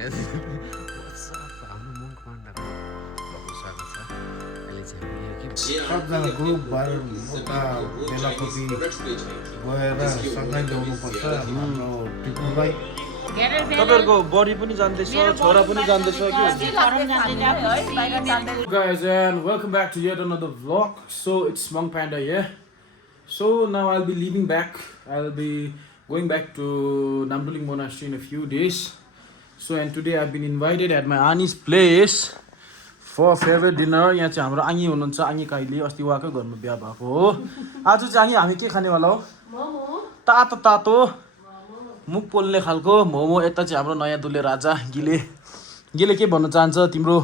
हाम्रो मङ्क पाण्डाको भएको स्वागत छ। अहिले चाहिँ हामी यो के सबजना ग्रुप भएर उता बेलापट्टि गएर सँगै ल्याउनुपर्छ हाम्रो टिपुलाई। तपाईहरुको बडी पनि जान्दैछ, छोरा पनि जान्दैछ कि? Guys, and welcome back to yet another vlog. So it's Monk Panda here. So now I'll be leaving back. I'll be going back to Namduling Monastery in a few days. So and today I've been invited at my auntie's place for favorite dinner. यहाँ चाहिँ हाम्रो आङ्गी हुनुहुन्छ, आङ्गी काइली अस्ति उहाँकै घरमा बिहा भएको हो। आज चाहिँ आङ्गी हामी के खानेवाला हो? मोमो। तातो तातो मुख पोल्ने खालको मोमो। यता चाहिँ हाम्रो नयाँ दुले राजा गिले के भन्न चाहन्छ? तिम्रो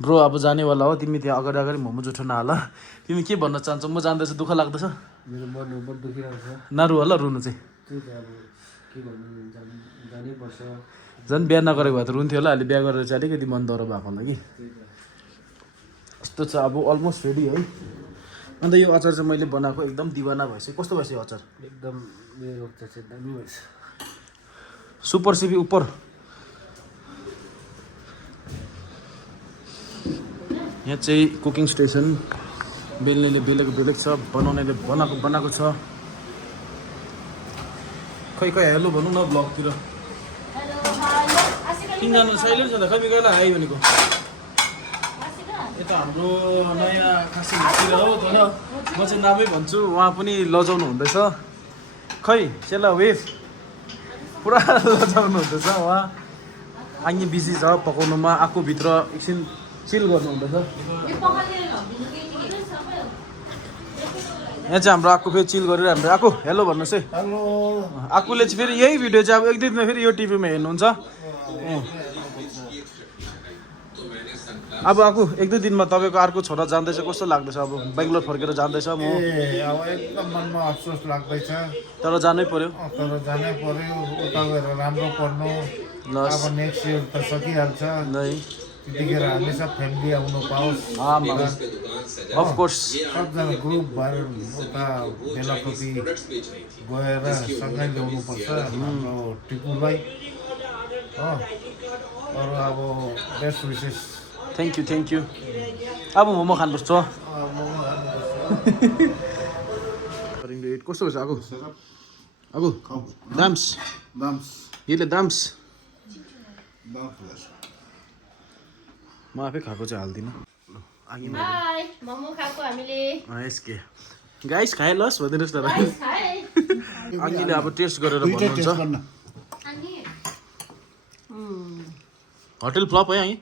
ब्रो अब जानेवाला हो, तिमी त्यहाँ अगाडि अगाडि मोमो जुठो नहाला। तिमी के भन्न चाहन्छौ? म जान्दैछु, दुःख लाग्दैछ? मेरो मन दुखिरहेको छ। नरु होला, रुनु चाहिँ त्यही त अब के भन्नु, जानै पर्छ। झन् बिहा नगरेको भए त रुन्थ्यो होला, अहिले बिहा गरेर चाहिँ अलिकति मन दह्रो भएको होला कि। यस्तो छ अब अलमोस्ट रेडी है। अन्त यो अचार चाहिँ मैले बनाएको एकदम दिवाना भएछ। कस्तो भएछ यो अचार? एकदम मेरो चाहिँ दामी भएछ। सुपर सिपी उपर। यहाँ चाहिँ कुकिङ स्टेसन, बेल्नेले बेलेको छ, बनाउनेले बनाएको छ। खै हेलो भनौँ न ब्लगतिर। तिनजना साइलेन्ट छ त, खै मिकाइला हाई भनेको। यता हाम्रो नयाँ खासी भित्र हो तर म चाहिँ नामै भन्छु, उहाँ पनि लजाउनु हुँदैछ। खै चेला वेभ पुरा लजाउनु हुँदैछ उहाँ। आङ्गी बिजी छ पकाउनुमा, आएको भित्र एकछिन चिल गर्नु हुँदैछ। यहाँ चाहिँ हाम्रो आक्कु फेरि चिल गरिरहनु। आक्कु हेलो भन्नुहोस् है। हेलो। आक्कुले चाहिँ फेरि यही भिडियो चाहिँ अब एक दिनमा फेरि यो टिभीमा हेर्नुहुन्छ। अब आक्कु एक दुई दिनमा तपाईँको अर्को छोरा जाँदैछ, कस्तो लाग्दैछ? अब बेङ्गलोर फर्केर जाँदैछ। म अब एकदम मनमा अफसोस लाग्दैछ, तर जानै पर्यो। तर जानै पर्यो। उता गएर राम्रो पढ्नु। अब नेक्स्ट इयर त सकिहाल्छ, नै त्यतिखेर हामी सब फ्यामिली आउनु पाओस्। अफकोर्स सबजना ग्रुप भएर उता बेलापट्टि गएर सँगै ल्याउनुपर्छ हाम्रो टिपुलाई हो। अरू अब बेस्ट विशेष। Thank you. अब मोमो खानुपर्छ। कस्तो भएछ आगो? दाम्स यसले दाम्स म आफै खाएको चाहिँ हाल्दिनँ। मोमो खाएको हामीले। यसके गाइस खाए लस भनिदिनुहोस् न। आङ्गीले अब टेस्ट गरेर भन्नुहुन्छ। होटल फ्लप है आङ्गी?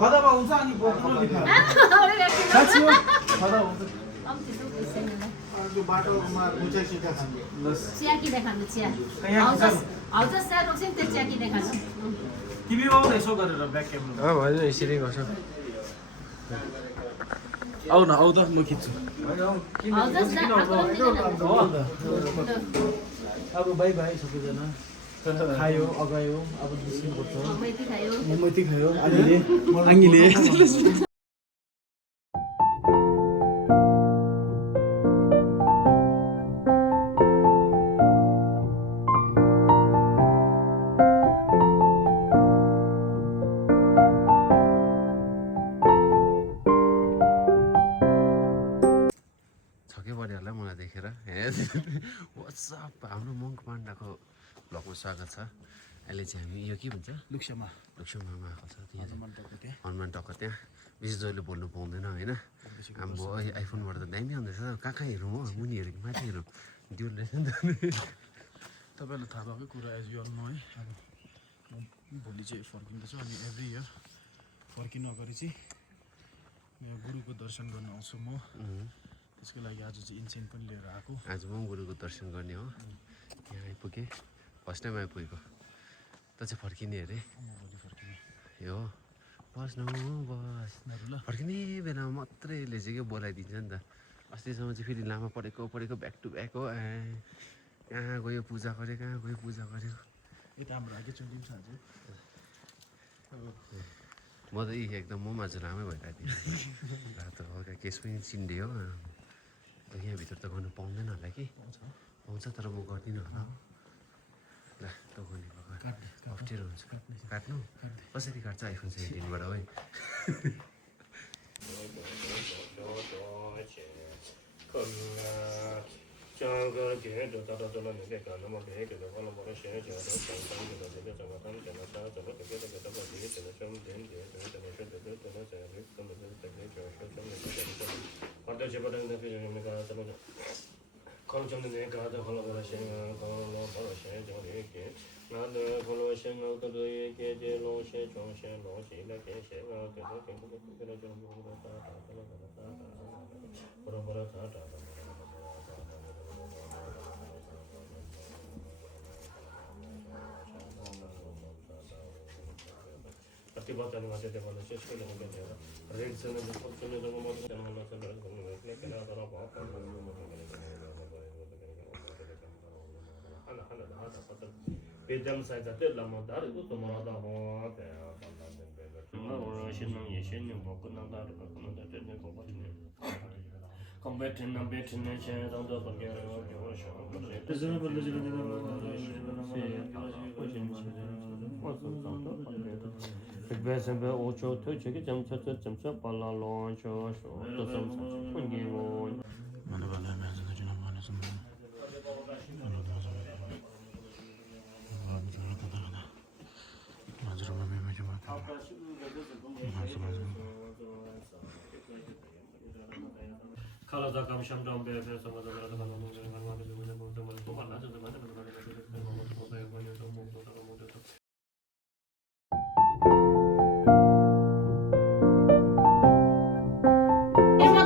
खदामा हुन्छ अनि बाटोमा कुचै सिधा खानु। चिया कि देखानु चिया। हौज चिया रोक्छ नि त्यो चिया कि देखानु। तिमी आऊ न यसो गरेर ब्याक क्यामेरा। होइन यसरी गर्छ। आऊ न, आऊ त म खिच्छु। अब बाई बाई सबैजना। खायो अगायो, अब निस्किनुपर्छ। मोमोती खायो आङ्गीले। छक्कै पऱ्यो होला मलाई देखेर। वाट्सएप हाम्रो मङ्क पाण्डाको भ्लगमा स्वागत छ। अहिले चाहिँ हामी यो के भन्छ लुक्समा लुक्समामा आएको छ। त्यहाँ हनुमान टक्क त्यहाँ विशेष जहिले बोल्नु पाउँदैन होइन। हाम्रो आइफोनबाट त दामी आउँदैछ। कहाँ हेरौँ हो? मुनि हेरेको माथि हेरौँ। त्यो रहेछ नि त। तपाईँलाई थाहा भएकै कुरा एज यु अल नो है। अब म भोलि चाहिँ फर्किँदैछु अनि एभ्री इयर फर्किनु अगाडि चाहिँ मेरो गुरुको दर्शन गर्न आउँछु म। त्यसको लागि आज चाहिँ इन्सेन्ट पनि लिएर आएको। आज म गुरुको दर्शन गर्ने हो। यहाँ आइपुगेँ, फर्स्ट टाइम आइपुगेको। त चाहिँ फर्किने अरे? म भोलि फर्किने। यो बस्नु बस फर्किने बेलामा मात्रै यसले चाहिँ के बोलाइदिन्छ नि त। अस्तिसम्म चाहिँ फेरि लामा पढेको ब्याक टु ब्याक हो। कहाँ गयो पूजा गऱ्यो। यता हाम्रो आगे चुन्डी पनि छ आज। म त एकदम म माझ रामै भइरहेको थिएँ। रातो हल्का केस पनि चिन्डे हो। यहाँभित्र त गर्नु पाउँदैन होला कि पाउँछ तर म गर्दिनँ होला ल त गर्ने अप्ठ्यारो हुन्छ काट्नु कसरी काट्छ आइफोन 17बाट है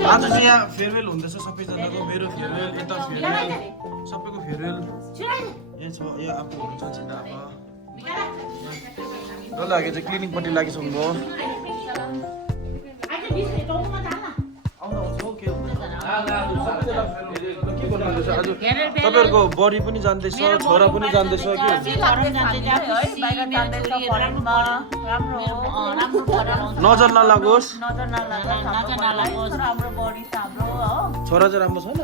आज चाहिँ यहाँ फेयरवेल हुँदैछ सबैजनाको मेरो फेयरवेल यता फेयरवेल सबैको फेयरवेल यहाँ छ यहाँ आफू हुनुहुन्छ चिन्ता आफा डल्लै अघि चाहिँ क्लिनिकपट्टि लागिसक्नुभयो तपाईँहरूको बडी पनि जान्दैछ छोरा पनि जान्दैछ कि नजर नलागोस् छोरा चाहिँ राम्रो छैन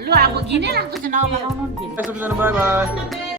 लु अब गिने राख्छु नबनाउनु नि फेरि सबैजना बाई बाई